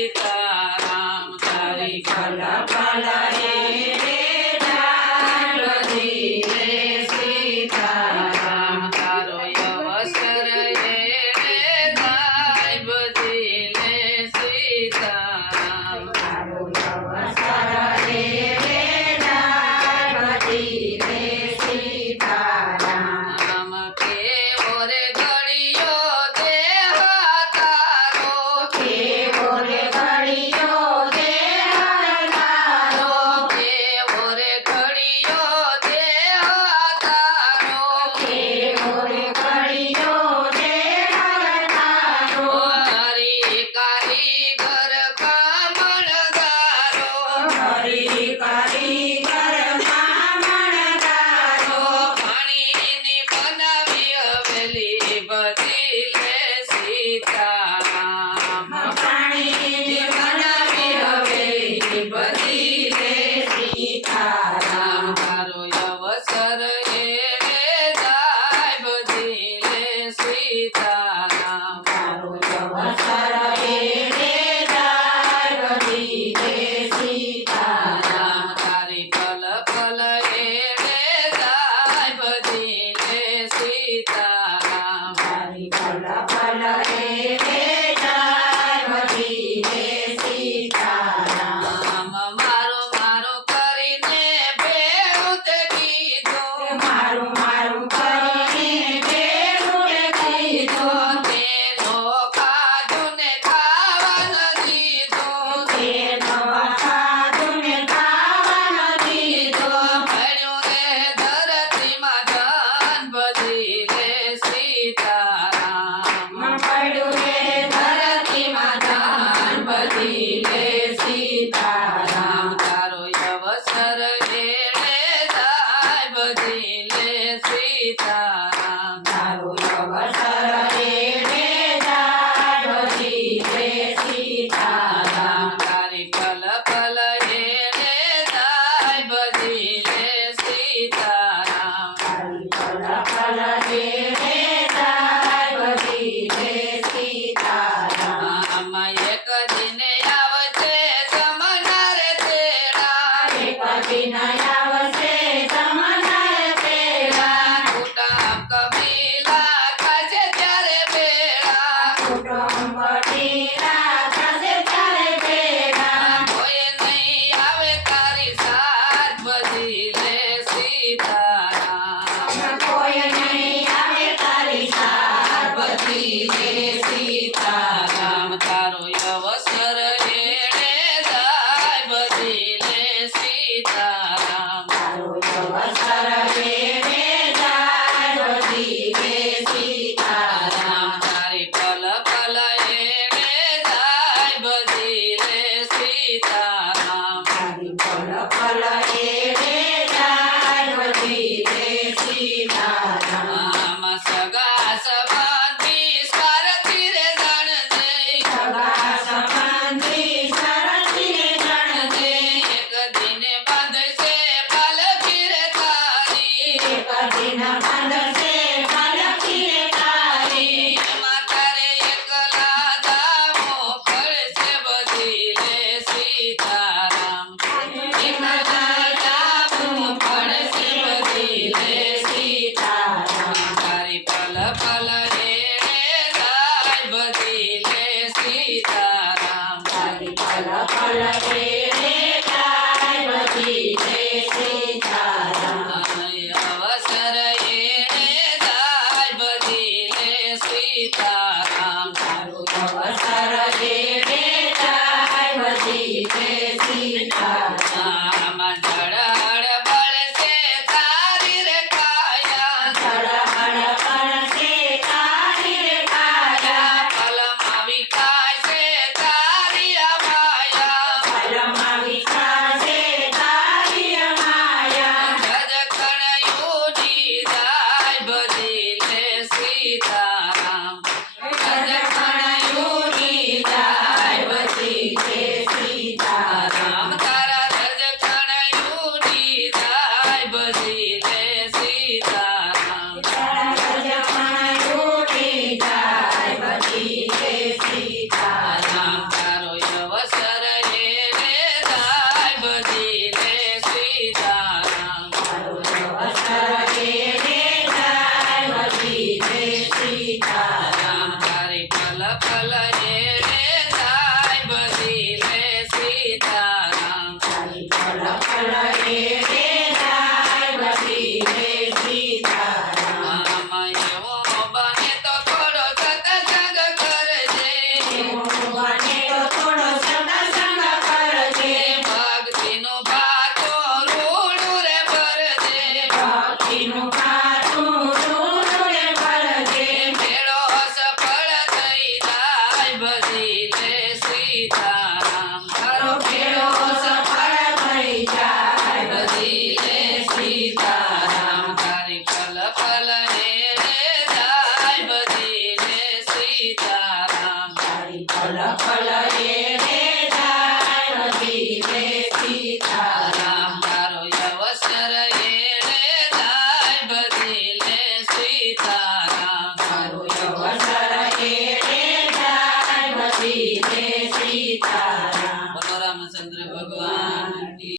સીતારામ તારી પલ પલ રે ડાળ બધી રે સીતારામ તારો અવસર જાય બધી લે સીતારામ તારો અવસર રે ડાળ બધી રે સીતારામ આમ કેવો રે ઘડિયો દેહ તારો કેવો રે ઘડિયો દેહ તારો કેવો રે ઘડિયો દેહ તારો કેવો રે ઘડિયો દેહ તારો હરી કારીગર કામણગારો હરી કારીગર મામણદારો પાણીની બનાવી હવેલી બધી લે સીતારામ પાણીની બનાવી હવેલી બધી રે સીતારામ તારો અવસર જાય બધી લે સીતારામ તારો અવસર રે જાય બધી રે સીતારામ તારી પલ પલ જાય બધી લે સીતારામ તારી પલ પલ રે જાય બધી રે સીતારામ મારો મારો કરીને ભેળું તે કીધું મારું મારું કરીને બેરું કીધું તેનો ખાધું ને ખાવા ન દીધું તેનો ખાધું ને ખાવા ન દીધું ભણ્યું રે ધરતીમાં ધન બધી લે સીતારામ પડ્યું રે ધરતીમાં ધાન બધી રે સીતારામ તારો અવસર જાય બધી લે સીતારામ તારો અવસર રે જાય બધી રે સીતારામ તારી પલ પલ જાય બધી લે સીતારામ તારી પલ પલ રે જાય બધી રે સીતારામ આમાં એક દિને આવશે જમનાર તેડા એક દિન આવશે જમનાર પેલા કુટામ કબીલા થશે ત્યારે બેડા કુટુંબ ટીરા થશે ત્યારે પેલા કોઈ નહીં આવે તારી સાથ બધી લે સીતારામ કોઈ નહીં આવે તારી સાર બધી રે સીતારામ તારો અવસર જાય બધી લે સીતારામ તારો અવસર રે જાય બધી રે સીતારામ તારી પલ પલ જાય બધી લે સીતારામ તારી પલ પલ જાય બધી રે સીતારામ આમાં સગા સંબંધી સ્વાર્થી રે ગણજે સગા સંબંધી સરથી ગણજે એક દિને બાંધશે પાલકી રે તારી એક દિન બાંધશે પાલકી રે તારી એમાં તારે એકલા જાવો પડશે બધી લે સીતારામ એમાં જાવું પડશે બધી રે સીતારામ તારી પલ પલ જાય બધી લે સીતારામ તારી પલ પલ રે જાય બધી રે સીતારામ અવસર જાય બધી લે સીતારામ તારો અવસર રે જાય બધી રે સીતારામ આમાં જળહળ બળશે તારી રે કાયા તળહળ પડશે તારી રે કાયા પલમાં વિકાશે તારી અમાયા પલમાં વિકાસે તારી અમાયા રજકણ યુડી જાય બધી લે સીતારામ રજકણ યુડી જાય બધી રે સીતારામ તારા રજકણ યુડી જાય બધી લે સીતારામ રજકણ યુડી જાય બધી રે સીતારામ તારો રખડ